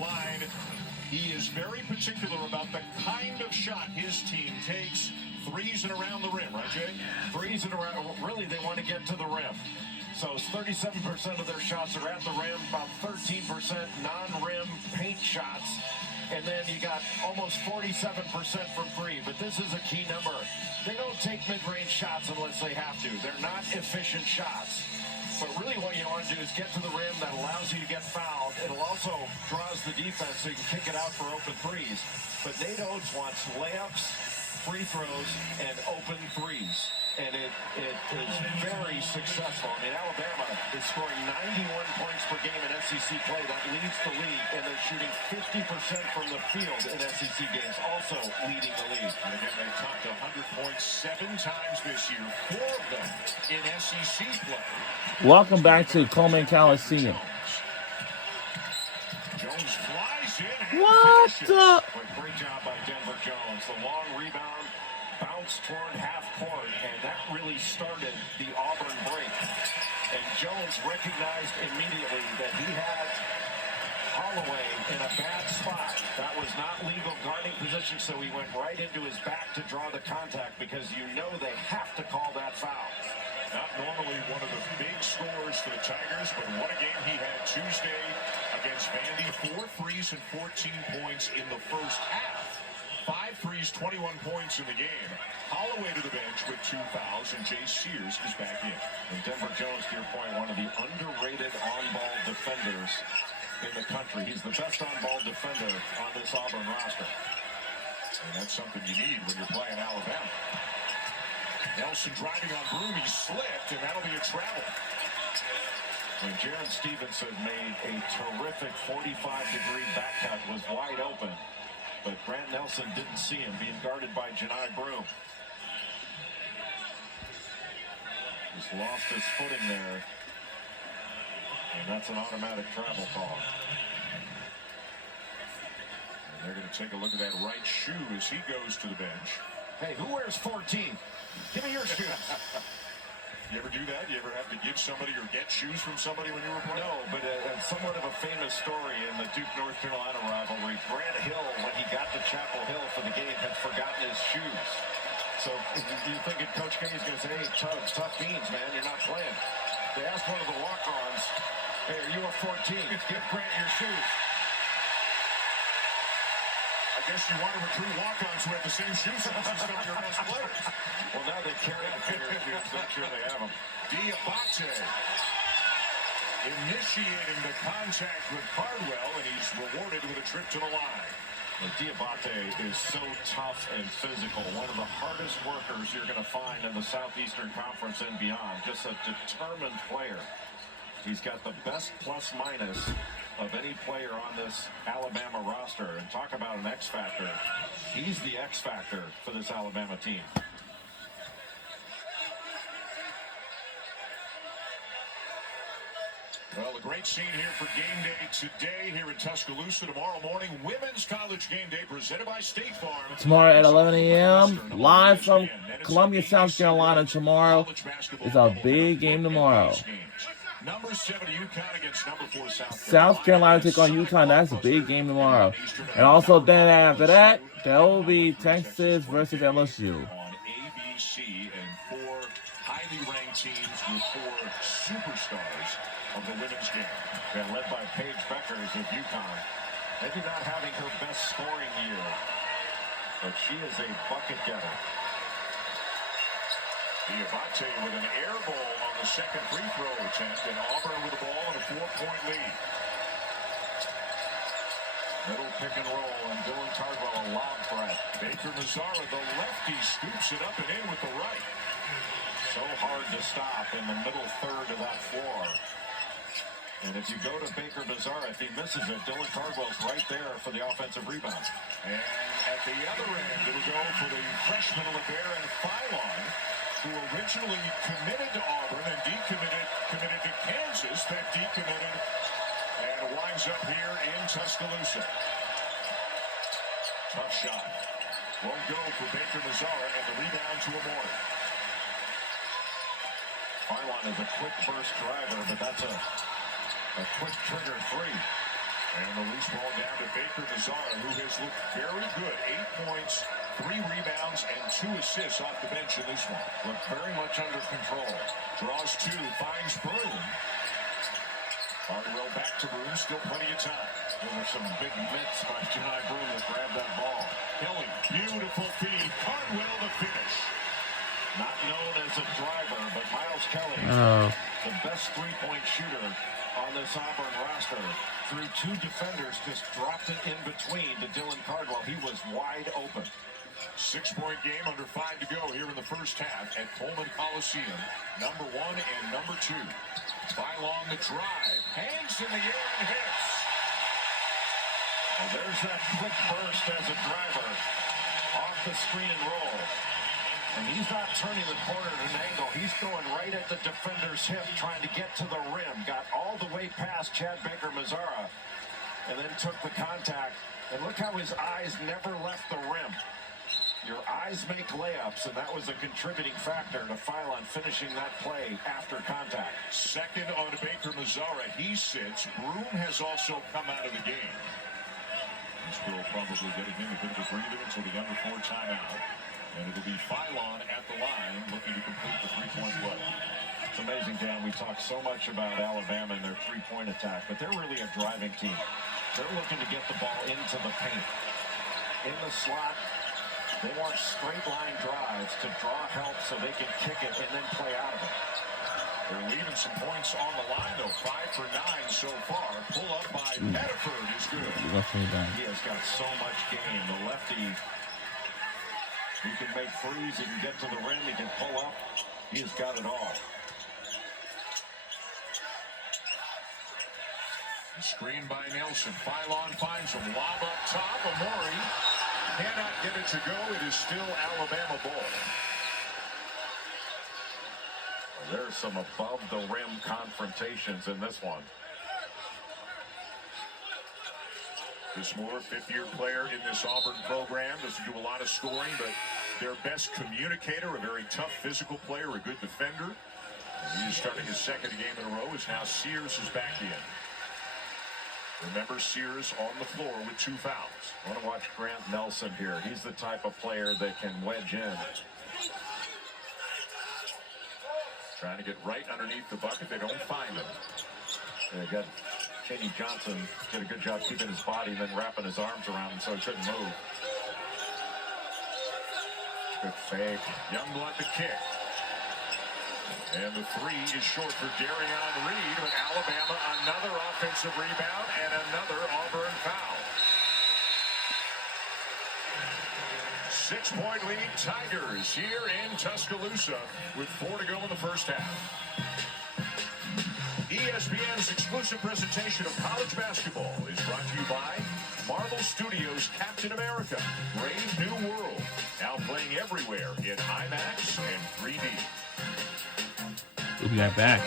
line. He is very particular about the kind of shot his team takes. Threes and around the rim, right, Jay? Threes and around. Really, they want to get to the rim. So 37% of their shots are at the rim, about 13% non-rim paint shots. And then you got almost 47% from three. But this is a key number. They don't take mid-range shots unless they have to. They're not efficient shots. But really what you want to do is get to the rim. That allows you to get fouled. It also draws the defense so you can kick it out for open threes. But Nate Oates wants layups, free throws, and open threes. And it is very successful. I mean, Alabama is scoring 91 points per game in SEC play. That leads the league. And they're shooting 50% from the field in SEC games, also leading the league. And again, they topped 100 points 7 times this year, 4 of them in SEC play. Welcome back to Coleman Coliseum. Jones flies in. What the? Great job by Denver Jones. The long rebound bounced toward half court, and that really started the Auburn break. And Jones recognized immediately that he had Holloway in a bad spot. That was not legal guarding position, so he went right into his back to draw the contact because you know they have to call that foul. Not normally one of the big scores for the Tigers, but what a game he had Tuesday against Vandy. 4 threes and 14 points in the first half. 5 threes, 21 points in the game. Holloway to the bench with 2 fouls, and Jay Sears is back in. And Denver Jones, to your point, one of the underrated on-ball defenders in the country. He's the best on-ball defender on this Auburn roster. And that's something you need when you're playing Alabama. Nelson driving on Broom, he slipped, and that'll be a travel. When Jaron Stevenson made a terrific 45-degree back cut, was wide open. But Grant Nelson didn't see him, being guarded by Janai Broom. Just lost his footing there. And that's an automatic travel call. And they're going to take a look at that right shoe as he goes to the bench. Hey, who wears 14? Give me your shoes. You ever do that? You ever have to give somebody or get shoes from somebody when you were playing? No, but somewhat of a famous story in the Duke-North Carolina rivalry. Grant Hill, when he got to Chapel Hill for the game, had forgotten his shoes. So you thinking Coach K is going to say, hey, tough beans, man, you're not playing. They asked one of the walk-ons, hey, are you a 14? Give Grant your shoes. I guess you want to recruit walk-ons who have the same shoe size as some of your best players. Well, now they carry a pair of shoes. Make sure they have them. Diabate initiating the contact with Cardwell, and he's rewarded with a trip to the line. And Diabate is so tough and physical. One of the hardest workers you're going to find in the Southeastern Conference and beyond. Just a determined player. He's got the best plus-minus of any player on this Alabama roster. And talk about an X factor. He's the X factor for this Alabama team. Well, a great scene here for game day today here in Tuscaloosa. Tomorrow morning, women's college game day presented by State Farm. Tomorrow at 11 a.m. live from Columbia, South Carolina. Tomorrow is a big game tomorrow. Number 7 UConn against number 4 South Carolina take on UConn. That's a big game tomorrow. And also then after that, there will be Texas versus LSU. On ABC, and 4 highly ranked teams with 4 superstars of the women's game. They're led by Paige Beckers of UConn. Maybe not having her best scoring year, but she is a bucket getter. Diabate with an air ball on the second free throw attempt, and Auburn with the ball and a 4-point lead. Middle pick and roll, and Dylan Cardwell a lob threat. Baker Mazzara, the lefty, scoops it up and in with the right. So hard to stop in the middle third of that floor. And if you go to Baker Mazzara, if he misses it, Dylan Cardwell's right there for the offensive rebound. And at the other end, it'll go for the freshman LeBaron Philon, who originally committed to Auburn and committed to Kansas, then decommitted, and winds up here in Tuscaloosa. Tough shot. Won't go for Baker Mazzara, and the rebound to Amore. Philon is a quick burst driver, but that's a quick trigger 3. And the loose ball down to Baker Mazzara, who has looked very good. 8 points, 3 rebounds, and 2 assists off the bench in this one. Looked very much under control. Draws 2, finds Broom. Hardwell back to Broom, still plenty of time. There were some big mitts by Johni Broome that grabbed that ball. Kelly, beautiful feed. Cardwell the finish. Not known as a driver, but Miles Kelly, the best three-point shooter on this Auburn roster, through 2 defenders, just dropped it in between to Dylan Cardwell. He was wide open. 6-point game, under 5 to go here in the first half at Coleman Coliseum. Number 1 and number 2. Phylon the drive, hangs in the air and hits. And there's that quick burst as a driver off the screen and roll. And he's not turning the corner at an angle. He's going right at the defender's hip, trying to get to the rim. Got all the way past Chad Baker Mazzara, and then took the contact. And look how his eyes never left the rim. Your eyes make layups, and that was a contributing factor to Phylon finishing that play after contact. Second on Baker Mazzara. He sits. Broom has also come out of the game. This will probably get him a bit of a breather until the under 4 timeout. And it'll be Phylon at the line looking to complete the 3-point play. It's amazing, Dan. We talk so much about Alabama and their 3-point attack, but they're really a driving team. They're looking to get the ball into the paint. In the slot, they want straight line drives to draw help so they can kick it and then play out of it. They're leaving some points on the line, though. 5 for 9 so far. Pull up by Pettiford is good. He has got so much game. The lefty, he can make threes, he can get to the rim, he can pull up. He has got it all. Screen by Nelson. Phylon finds him. Lob up top. Amori cannot get it to go. It is still Alabama ball. There's some above the rim confrontations in this one. Chris Moore, 5th-year player in this Auburn program, doesn't do a lot of scoring, but their best communicator, a very tough physical player, a good defender. And he is starting his 2nd game in a row as now Sears is back in. Remember, Sears on the floor with 2 fouls. I want to watch Grant Nelson here. He's the type of player that can wedge in. Trying to get right underneath the bucket. They don't find him. They got Kenny Johnson did a good job keeping his body and then wrapping his arms around him so he couldn't move. Good fake. Youngblood the kick. And the 3 is short for Darion Reed, but Alabama another offensive rebound and another Auburn foul. 6-point lead, Tigers here in Tuscaloosa with 4 to go in the first half. ESPN's exclusive presentation of college basketball is brought to you by Marvel Studios' Captain America, Brave New World, now playing everywhere in IMAX and 3D. We'll be right back.